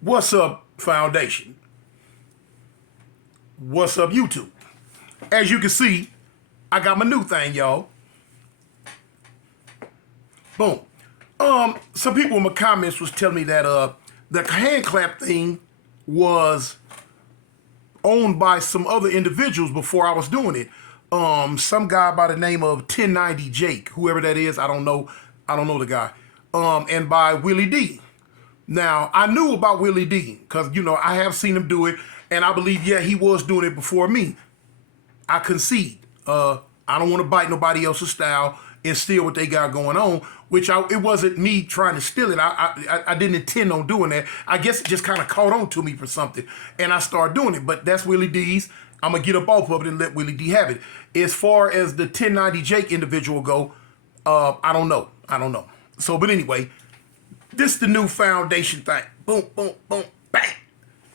What's up, Foundation? What's up, YouTube? As you can see, I got my new thing, y'all. Boom. Some people in my comments was telling me that the hand clap thing was owned by some other individuals before I was doing it. Some guy by the name of 1090 Jake, whoever that is, I don't know. I don't know the guy. And by Willie D. Now, I knew about Willie D because, I have seen him do it, and I believe, yeah, he was doing it before me. I concede. I don't want to bite nobody else's style and steal what they got going on, it wasn't me trying to steal it. I didn't intend on doing that. I guess it just kind of caught on to me for something, and I started doing it. But that's Willie D's. I'm going to get up off of it and let Willie D have it. As far as the 1090 Jake individual go, I don't know. So, but anyway, this is the new foundation thing. Boom, boom, boom, bang.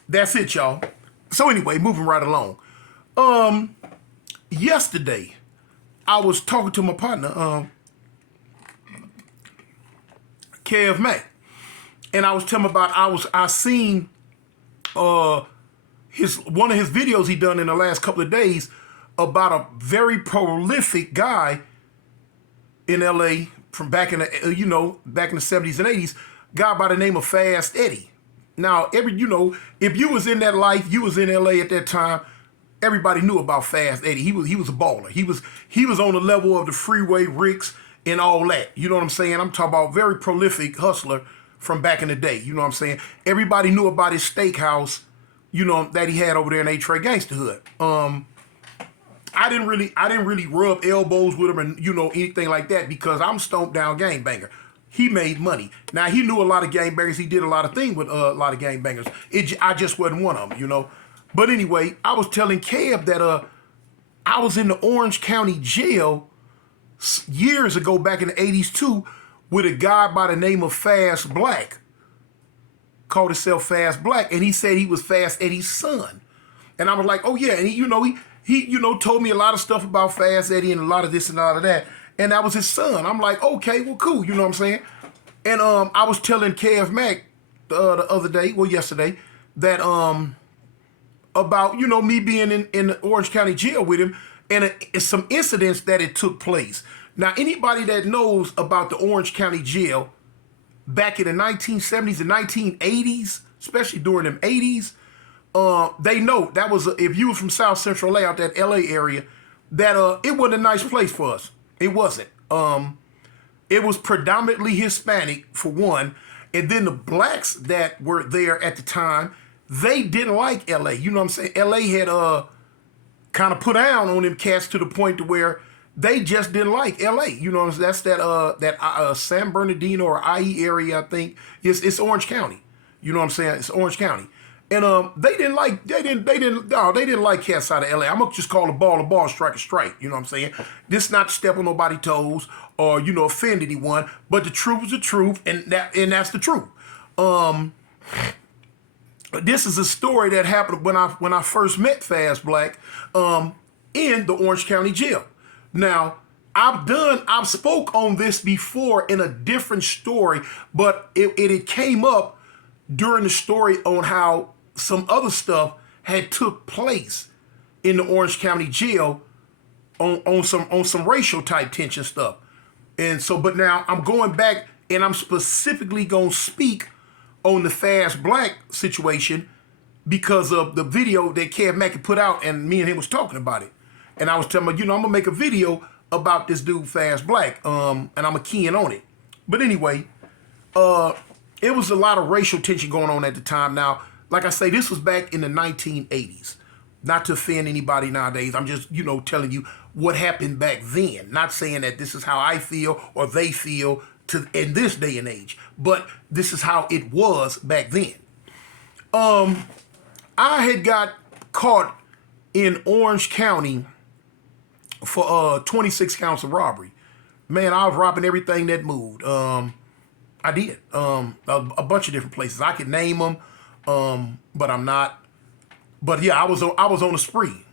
That's it, y'all. So anyway, moving right along. Yesterday, I was talking to my partner, Kev Mack, and I was telling him about I seen one of his videos he done in the last couple of days about a very prolific guy in LA from back in the back in the 70s and 80s, guy by the name of Fast Eddie. Now, if you was in that life, you was in LA at that time, everybody knew about Fast Eddie. He was a baller. He was on the level of the Freeway Ricks and all that. You know what I'm saying? I'm talking about very prolific hustler from back in the day. You know what I'm saying? Everybody knew about his steakhouse, that he had over there in A-Tray Gangsta Hood. I didn't really rub elbows with him and anything like that because I'm stoned down gangbanger. He made money. Now, he knew a lot of gangbangers. He did a lot of things with a lot of gangbangers. I just wasn't one of them, But anyway, I was telling Kev that I was in the Orange County jail years ago, back in the 80s too, with a guy by the name of Fast Blacc. Called himself Fast Blacc, and he said he was Fast Eddie's son. And I was like, oh yeah, and he told me a lot of stuff about Fast Eddie and a lot of this and a lot of that. And that was his son. I'm like, okay, well, cool, you know what I'm saying? And I was telling Kev Mack the other day, yesterday, that about, me being in the Orange County jail with him and some incidents that it took place. Now, anybody that knows about the Orange County jail back in the 1970s and 1980s, especially during them 80s, they know that was, if you were from South Central LA, out that LA area, that it wasn't a nice place for us. It wasn't. It was predominantly Hispanic, for one, and then the blacks that were there at the time, they didn't like LA. You know what I'm saying? LA had kind of put down on them cats to the point to where they just didn't like LA. You know what I'm saying? That's that San Bernardino or IE area, I think. It's Orange County. You know what I'm saying? It's Orange County. And they didn't like cats out of LA. I'm gonna just call a ball, strike a strike. You know what I'm saying? This not to step on nobody's toes or offend anyone, but the truth is the truth, and that's the truth. This is a story that happened when I first met Fast Blacc in the Orange County jail. Now, I've spoke on this before in a different story, but it came up during the story on how some other stuff had took place in the Orange County jail on some racial type tension stuff. And so, but now I'm going back and I'm specifically going to speak on the Fast Blacc situation because of the video that Kev Mack put out, and me and him was talking about it. And I was telling him, I'm going to make a video about this dude Fast Blacc, and I'm a keying on it. But anyway, it was a lot of racial tension going on at the time. Now, like I say, this was back in the 1980s. Not to offend anybody nowadays. I'm just, telling you what happened back then. Not saying that this is how I feel or they feel in this day and age. But this is how it was back then. I had got caught in Orange County for 26 counts of robbery. Man, I was robbing everything that moved. I did. A bunch of different places. I could name them, but I'm not. But yeah, I was on a spree.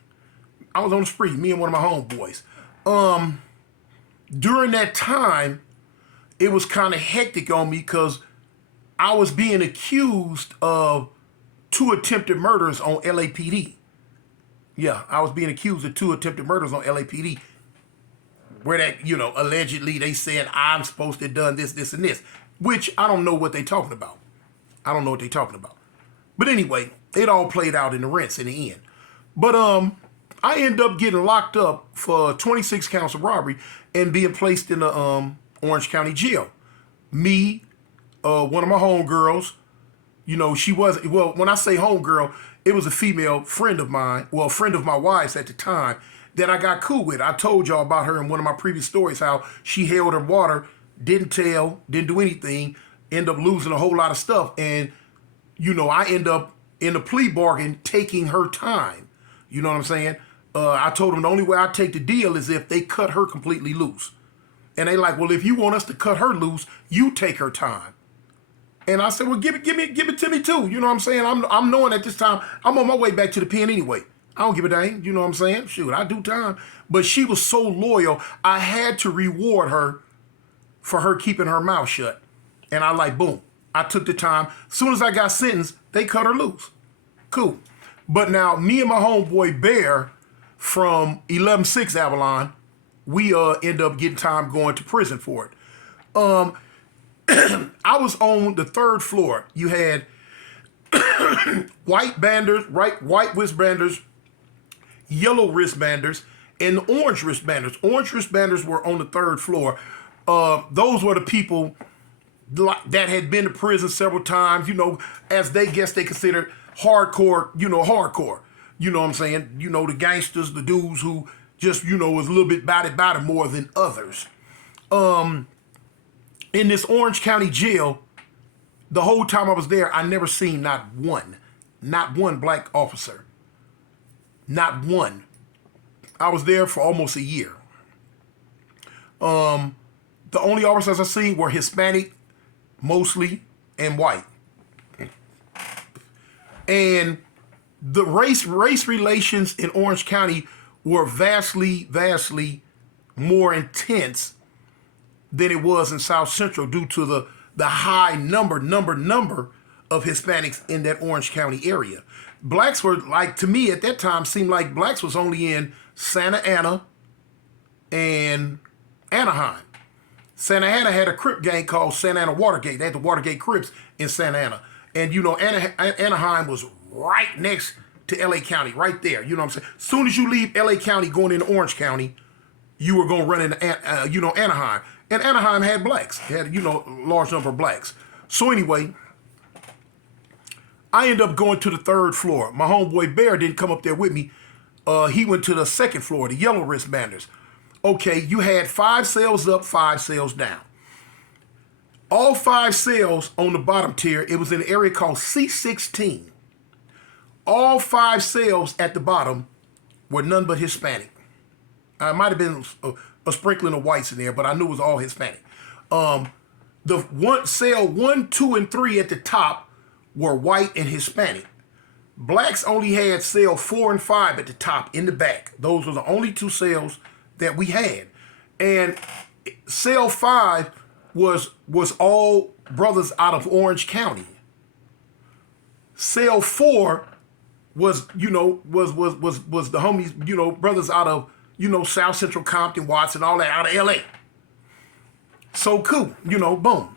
Me and one of my homeboys. During that time, it was kind of hectic on me because I was being accused of 2 attempted murders on LAPD. Yeah, I was being accused of 2 attempted murders on LAPD. Where that, allegedly they said I'm supposed to have done this, this, and this. Which I don't know what they talking about. I don't know what they talking about. But anyway, it all played out in the rents in the end. But I end up getting locked up for 26 counts of robbery and being placed in the Orange County jail. Me, one of my homegirls, she was, well, when I say homegirl, it was a female friend of mine, well, a friend of my wife's at the time that I got cool with. I told y'all about her in one of my previous stories, how she held her water, didn't tell, didn't do anything, end up losing a whole lot of stuff. And, I end up in the plea bargain taking her time. You know what I'm saying? I told them the only way I take the deal is if they cut her completely loose. And they like, well, if you want us to cut her loose, you take her time. And I said, well, give it to me too. You know what I'm saying? I'm knowing at this time I'm on my way back to the pen anyway. I don't give a dang. You know what I'm saying? Shoot, I do time. But she was so loyal, I had to reward her for her keeping her mouth shut. And I like, boom. I took the time. As soon as I got sentenced, they cut her loose. Cool. But now, me and my homeboy Bear from 11-6 Avalon, we end up getting time going to prison for it. I was on the 3rd floor. You had white wristbanders, yellow wristbanders, and orange wristbanders. Orange wristbanders were on the 3rd floor. Those were the people that had been to prison several times, as they guess they considered hardcore, hardcore. You know what I'm saying? The gangsters, the dudes who just, was a little bit about it more than others. In this Orange County jail, the whole time I was there, I never seen not one black officer. Not one. I was there for almost a year. The only officers I seen were Hispanic, mostly, and white. And the race relations in Orange County were vastly more intense than it was in South Central due to the high number of Hispanics in that Orange County area. Blacks were, like, to me at that time, seemed like blacks was only in Santa Ana and Anaheim. Santa Ana had a Crip gang called Santa Ana Watergate. They had the Watergate Crips in Santa Ana. And, Anaheim was right next to L.A. County, right there. You know what I'm saying? As soon as you leave L.A. County going into Orange County, you were going to run into, Anaheim. And Anaheim had blacks. It had, a large number of blacks. So anyway, I ended up going to the 3rd floor. My homeboy Bear didn't come up there with me. He went to the 2nd floor, the yellow wristbanders. Okay, you had 5 cells up, 5 cells down. All 5 cells on the bottom tier, it was in an area called C16. All 5 cells at the bottom were none but Hispanic. It might have been a sprinkling of whites in there, but I knew it was all Hispanic. The cell 1, 2, and 3 at the top were white and Hispanic. Blacks only had cell 4 and 5 at the top in the back. Those were the only 2 cells that we had. And cell 5 was all brothers out of Orange County. Cell 4 was the homies, brothers out of, South Central, Compton, Watson, all that, out of LA. So cool, boom.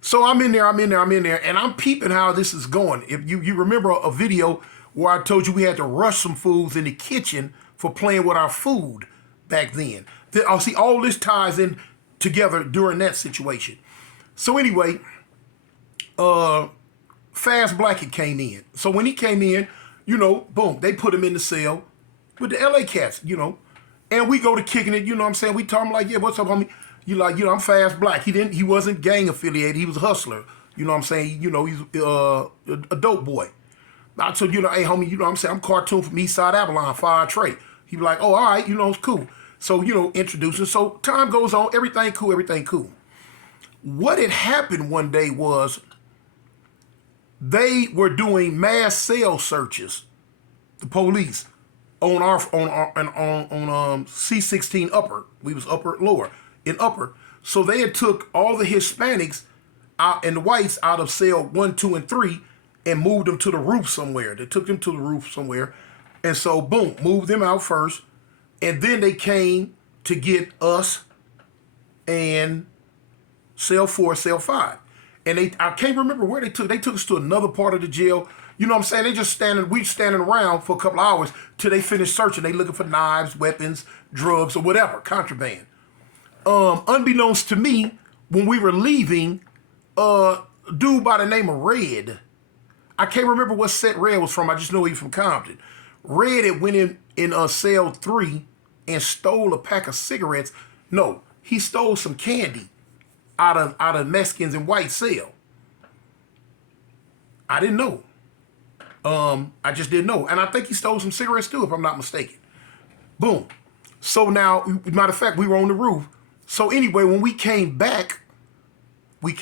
So I'm in there, and I'm peeping how this is going. If you remember a video where I told you we had to rush some foods in the kitchen for playing with our food back then. I'll see all this ties in together during that situation. So anyway, Fast Blacc came in. So when he came in, boom, they put him in the cell with the LA cats, and we go to kicking it, what I'm saying? We tell him like, yeah, what's up, homie? You like, I'm Fast Blacc. He wasn't gang affiliated. He was a hustler. You know what I'm saying? He's a dope boy. I told hey, homie, what I'm saying? I'm cartoon from East Side Avalon, Fire Trey. He be like, oh, all right, it's cool. So, introducing. So time goes on, everything cool. What had happened one day was they were doing mass cell searches, the police, on C16 upper. We was lower in upper. So they had took all the Hispanics out and the whites out of cell 1, 2, and 3 and moved them to the roof somewhere. They took them to the roof somewhere. And so, boom, moved them out first. And then they came to get us and cell 4, cell 5. And I can't remember where they took us to another part of the jail. You know what I'm saying? They just standing around for a couple of hours till they finish searching. They looking for knives, weapons, drugs, or whatever, contraband. Unbeknownst to me, when we were leaving, dude by the name of Red, I can't remember what set Red was from. I just know he was from Compton. Red had went in cell 3 and stole a pack of cigarettes. No, he stole some candy out of Mexicans and white cell. I didn't know. I just didn't know. And I think he stole some cigarettes too, if I'm not mistaken. Boom. So now, matter of fact, we were on the roof. So anyway, when we came back, we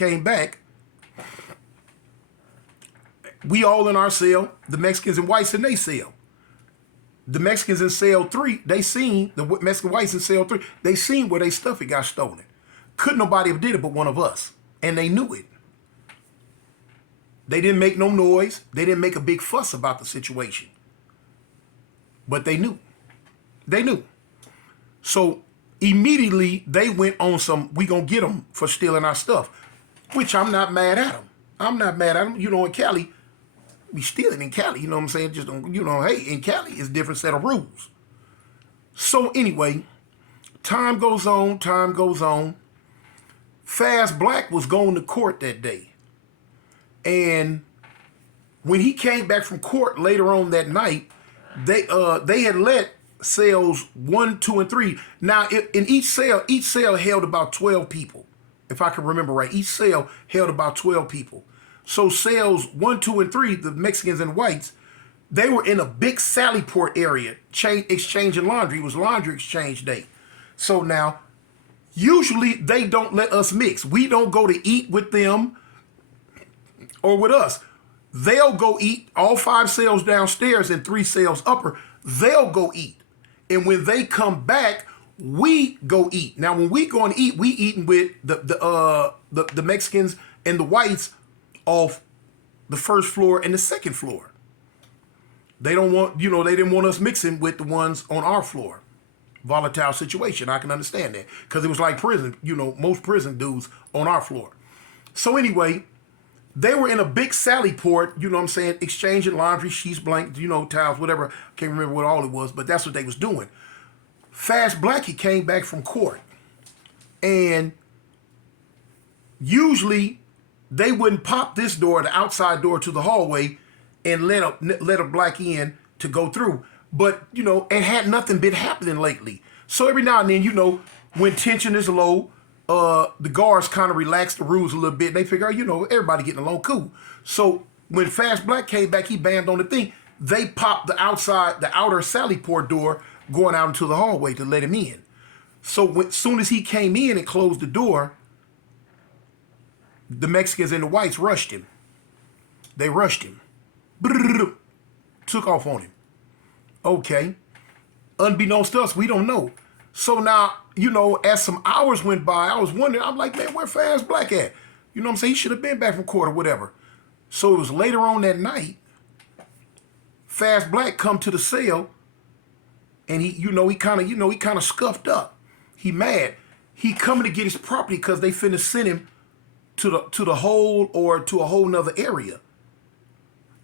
all in our cell, the Mexicans and whites in their cell. The Mexicans in cell 3, they seen, the Mexican whites in cell 3, they seen where they stuff it got stolen. Couldn't nobody have did it but one of us. And they knew it. They didn't make no noise. They didn't make a big fuss about the situation. But they knew. They knew. So immediately they went on some, we gonna get them for stealing our stuff. Which I'm not mad at them. I'm not mad at them. You know, in Cali, we stealing in Cali. You know what I'm saying? Just, you know, hey, in Cali, it's a different set of rules. So anyway, time goes on, time goes on. Fast Black was going to court that day. And when he came back from court later on that night, they had let cells 1, 2, and 3. Now, in each cell held about 12 people. If I can remember right, each cell held about 12 people. So cells 1, 2, and 3, the Mexicans and whites, they were in a big Sallyport area, exchanging laundry. It was laundry exchange day. So now, usually they don't let us mix. We don't go to eat with them or with us. They'll go eat, all 5 cells downstairs and 3 cells upper, they'll go eat. And when they come back, we go eat. Now, when we go and eat, we eating with the Mexicans and the whites off the first floor and the second floor. They don't want, you know, they didn't want us mixing with the ones on our floor. Volatile situation. I can understand that. Because it was like prison, you know, most prison dudes on our floor. So anyway, they were in a big Sallyport, you know what I'm saying, exchanging laundry, sheets, blankets, you know, towels, whatever. Can't remember what all it was, but that's what they was doing. Fast Blackie came back from court. And usually they wouldn't pop this door, the outside door to the hallway, and let a black in to go through. But, you know, it had nothing been happening lately. So every now and then, you know, when tension is low, the guards kind of relax the rules a little bit. They figure, you know, everybody getting along cool. So when Fast Black came back, he banged on the thing. They popped the outer Sallyport door going out into the hallway to let him in. So as soon as he came in and closed the door, the Mexicans and the whites rushed him. They rushed him. Took off on him. Okay. Unbeknownst to us, we don't know. So now, you know, as some hours went by, I was wondering, I'm like, man, where Fast Black at? You know what I'm saying? He should have been back from court or whatever. So it was later on that night, Fast Black come to the cell, and he kind of scuffed up. He mad. He coming to get his property because they finna send him to the hole or to a whole nother area.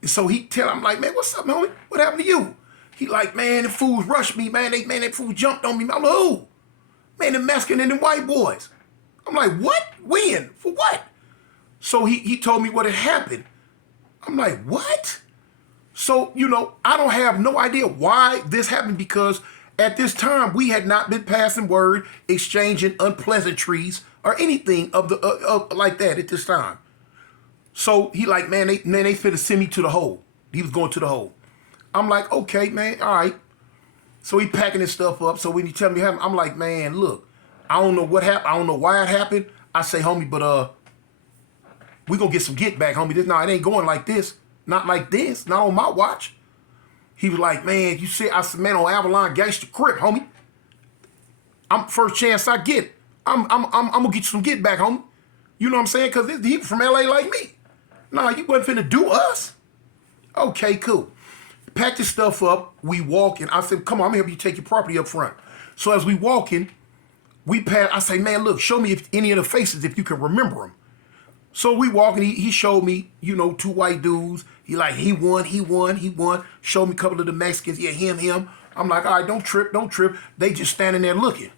And so I'm like, man, what's up, homie? What happened to you? He like, man, the fools rushed me, man. That fool jumped on me. I'm like, who? Man, the Mexican and the white boys. I'm like, what? When? For what? So he told me what had happened. I'm like, what? So, you know, I don't have no idea why this happened, because at this time we had not been passing word, exchanging unpleasantries or anything of like that at this time. So he like, man, they finna send me to the hole. He was going to the hole. I'm like, okay, man, all right. So he packing his stuff up. So when he tell me what happened, I'm like, man, look, I don't know what happened. I don't know why it happened. I say, homie, but we gonna get some get back, homie. It ain't going like this. Not like this. Not on my watch. He was like, man, you see, I said, man, on Avalon Gangster Crip, homie. I'm first chance I get. I'm gonna get you some get back, homie. You know what I'm saying? Because he from LA like me. Nah, you wasn't finna do us. Okay, cool. Pack this stuff up. We walking. I said, come on, I'm gonna help you take your property up front. So as we walking, we pass. I say, man, look, show me if any of the faces if you can remember them. So we walking. He showed me, you know, 2 white dudes. He like, he won. Showed me a couple of the Mexicans. Yeah, him. I'm like, all right, don't trip. They just standing there looking.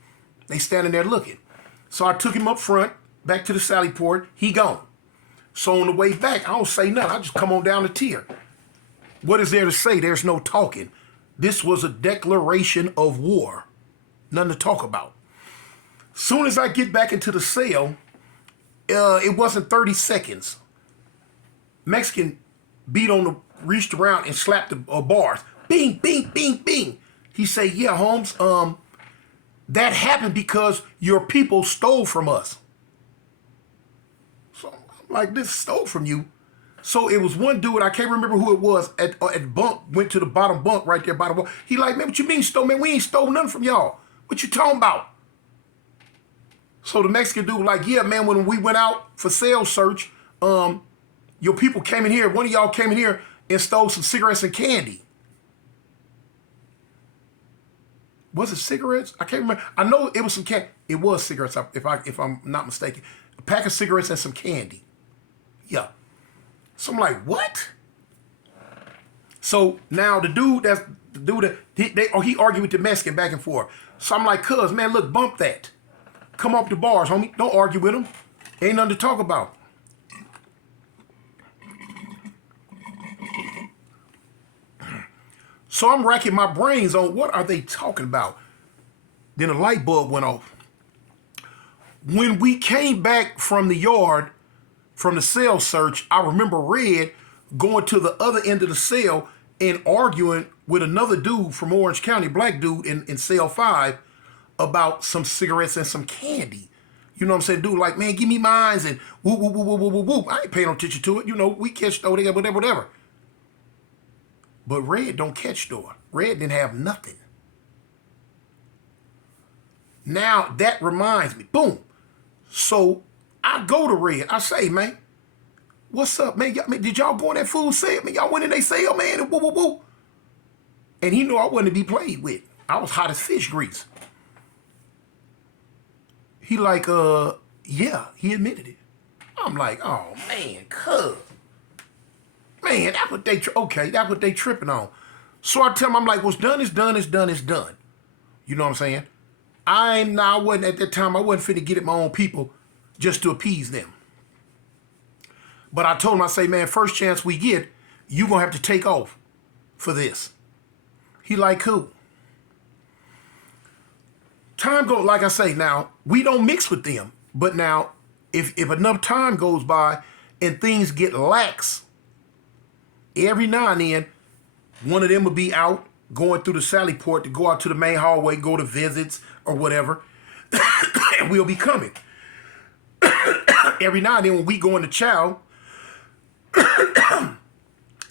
So I took him up front, back to the Sally Port. He gone. So on the way back, I don't say nothing. I just come on down the tier. What is there to say? There's no talking. This was a declaration of war. Nothing to talk about. Soon as I get back into the cell, it wasn't 30 seconds. Mexican reached around and slapped the bars. Bing, bing, bing, bing. He say, yeah, Holmes, that happened because your people stole from us. So I'm like, this stole from you? So it was one dude, I can't remember who it was, at bunk, went to the bottom bunk right there, bottom bunk. He like, man, what you mean stole? Man, we ain't stole nothing from y'all. What you talking about? So the Mexican dude was like, yeah, man, when we went out for sales search, your people came in here, one of y'all came in here and stole some cigarettes and candy. Was it cigarettes? I can't remember. I know it was some candy. It was cigarettes, if I'm not mistaken. A pack of cigarettes and some candy. Yeah. So I'm like, what? So now he argued with the Mexican back and forth. So I'm like, cuz, man, look, bump that. Come up the bars, homie. Don't argue with him. Ain't nothing to talk about. So I'm racking my brains on what are they talking about. Then a light bulb went off. When we came back from the yard, from the cell search, I remember Red going to the other end of the cell and arguing with another dude from Orange County, black dude in cell 5, about some cigarettes and some candy. You know what I'm saying? Dude like, man, give me mines and whoop, whoop, whoop, whoop, whoop, whoop. I ain't paying no attention to it. You know, we catch store, they got whatever. But Red don't catch store. Red didn't have nothing. Now that reminds me, boom. So I go to Red. I say, man, what's up, man? Did y'all go in that food sale? Man, y'all went in they sale, man, and woo, woo, woo. And he knew I wasn't to be played with. I was hot as fish grease. He like, yeah, he admitted it. I'm like, oh, man, cuz. Man, that's what they, okay, that's what they tripping on. So I tell him, I'm like, what's done is done is done is done. You know what I'm saying? I wasn't, at that time, I wasn't finna get at my own people just to appease them. But I told him, I say, man, first chance we get, you gonna have to take off for this. He like, cool. Time goes, like I say, now, we don't mix with them. But now, if enough time goes by and things get lax, every now and then, one of them will be out going through the Sally Port to go out to the main hallway, go to visits or whatever, and we'll be coming. Every now and then when we go in the chow,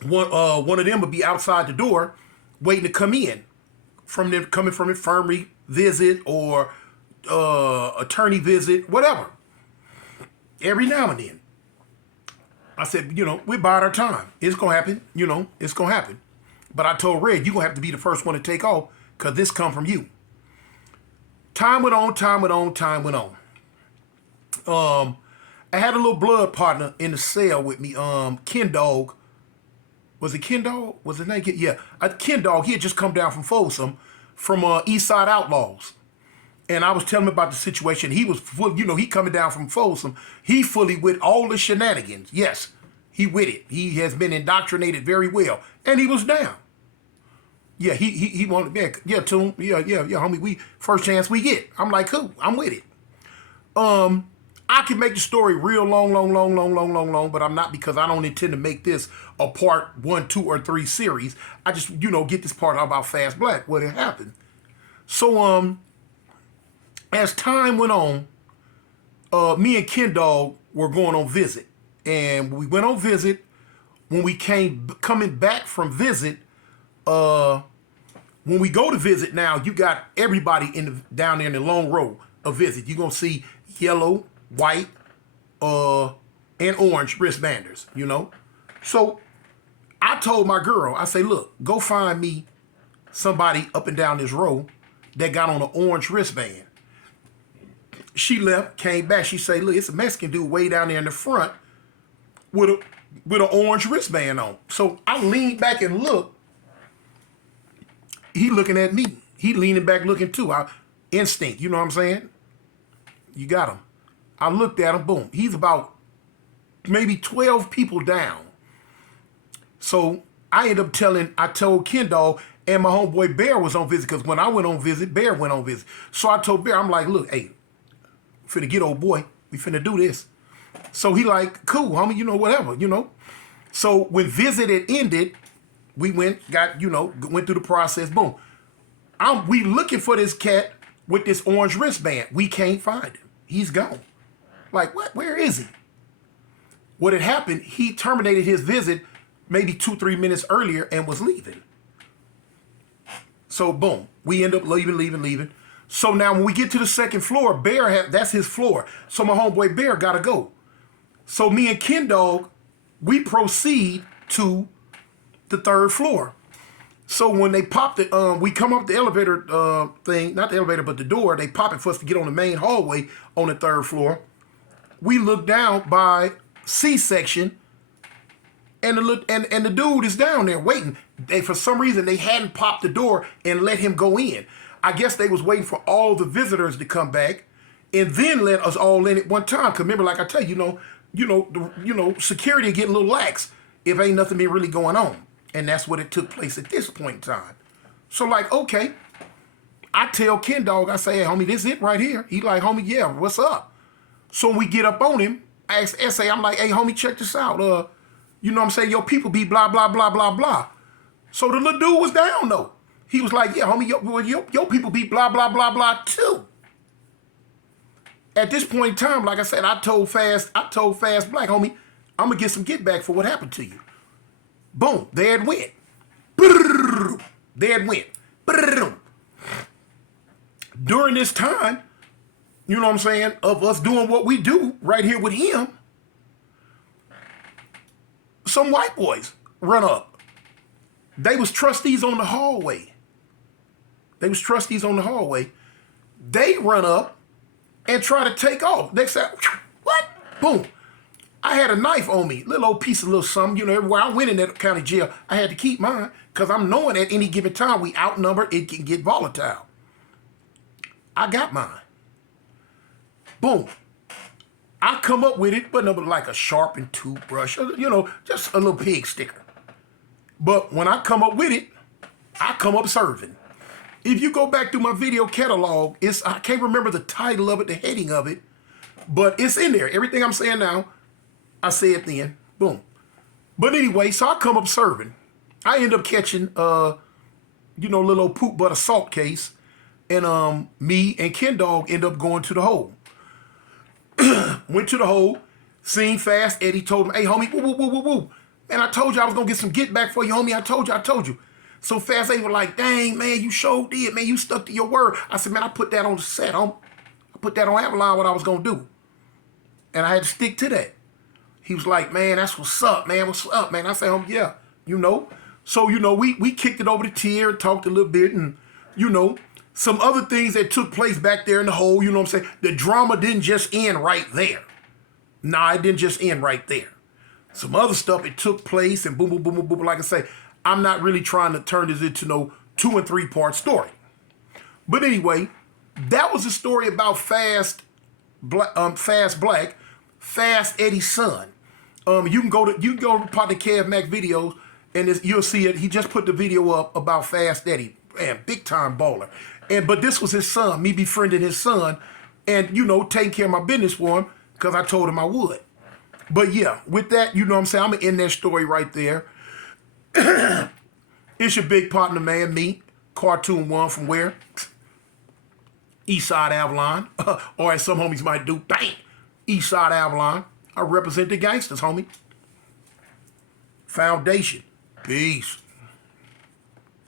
one of them will be outside the door waiting to come in, coming from infirmary visit or attorney visit, whatever. Every now and then. I said, you know, we bide our time. It's going to happen. You know, it's going to happen. But I told Red, you're going to have to be the first one to take off because this come from you. Time went on. I had a little blood partner in the cell with me, Ken Dog. Was it Ken Dog? Was his name? Yeah. Ken Dog, he had just come down from Folsom from East Side Outlaws. And I was telling him about the situation. He was full, you know, he coming down from Folsom. He fully with all the shenanigans. Yes, he with it. He has been indoctrinated very well. And he was down. Yeah, he wanted back. Yeah, Toon. Yeah, homie. We first chance we get. I'm like, cool. I'm with it. I can make the story real long, but I'm not, because I don't intend to make this a part 1, 2, or 3 series. I just, you know, get this part out about Fast Black, what had happened. So, as time went on, me and Ken Dog were going on visit. And we went on visit. When we coming back from visit, when we go to visit now, you got everybody down there in the long row of visit. You're going to see yellow, white, and orange wristbanders, you know. So I told my girl, I say, look, go find me somebody up and down this row that got on an orange wristband. She left, came back. She say, look, it's a Mexican dude way down there in the front with an orange wristband on. So I leaned back and looked. He looking at me. He leaning back looking too. Instinct, you know what I'm saying? You got him. I looked at him, boom. He's about maybe 12 people down. So I told Ken Dog, and my homeboy Bear was on visit, because when I went on visit, Bear went on visit. So I told Bear, I'm like, look, hey, finna get old boy. We finna do this. So he like, cool, homie, you know, whatever, you know. So when visit had ended, we went through the process, boom. We looking for this cat with this orange wristband. We can't find him. He's gone. Like, what? Where is he? What had happened, he terminated his visit maybe 2-3 minutes earlier and was leaving. So boom, we end up leaving. So now when we get to the second floor, that's his floor. So my homeboy Bear gotta go. So me and Ken Dog, we proceed to the third floor. So when they popped it, we come up the elevator thing, not the elevator, but the door, they pop it for us to get on the main hallway on the third floor. We look down by C-section, and the dude is down there waiting. For some reason, they hadn't popped the door and let him go in. I guess they was waiting for all the visitors to come back and then let us all in at one time. Cause remember, like I tell you, security getting a little lax if ain't nothing been really going on. And that's what it took place at this point in time. So like, okay, I tell Ken Dog, I say, hey, homie, this it right here. He like, homie, yeah, what's up? So when we get up on him, I ask SA, I'm like, hey, homie, check this out. You know what I'm saying? Your people be blah, blah, blah, blah, blah. So the little dude was down though. He was like, yeah, homie, your people be blah, blah, blah, blah too. At this point in time, like I said, I told Fast Black, homie, I'm gonna get some get back for what happened to you. Boom, there it went. There it went. During this time, you know what I'm saying, of us doing what we do right here with him, some white boys run up. They was trustees on the hallway. They run up and try to take off. They said, what? Boom. I had a knife on me, little old piece of little something. You know, everywhere I went in that county jail, I had to keep mine because I'm knowing at any given time we outnumbered, it can get volatile. I got mine. Boom. I come up with it, but no, like a sharpened toothbrush, you know, just a little pig sticker. But when I come up with it, I come up serving. If you go back through my video catalog, I can't remember the title of it, the heading of it, but it's in there. Everything I'm saying now, I say it then. Boom. But anyway, so I come up serving. I end up catching, little old poop butter salt case, and me and Ken Dog end up going to the hole. Went to the hole, seen Fast Eddie, told him, hey, homie, woo. Man, I told you I was going to get some get back for you, homie. I told you. So Fast Eddie was like, dang, man, you sure did, man. You stuck to your word. I said, man, I put that on the set, homie. I put that on Avalon, what I was going to do. And I had to stick to that. He was like, man, that's what's up, man. What's up, man? I said, homie, yeah, you know. So, we kicked it over the tier and talked a little bit and, some other things that took place back there in the hole, you know what I'm saying? The drama didn't just end right there. Nah, it didn't just end right there. Some other stuff, it took place and boom, boom, boom, boom, boom. Like I say, I'm not really trying to turn this into no 2 and 3 part story. But anyway, that was a story about Fast Black, Fast Eddie's son. You can go to part of KF Mac videos and you'll see it. He just put the video up about Fast Eddie. Man, big time baller. But this was his son, me befriending his son and, taking care of my business for him because I told him I would. But yeah, with that, you know what I'm saying? I'm going to end that story right there. It's your big partner, man, me, Cartoon One from where? Eastside Avalon. Or as some homies might do, bang, Eastside Avalon. I represent the gangsters, homie. Foundation. Peace.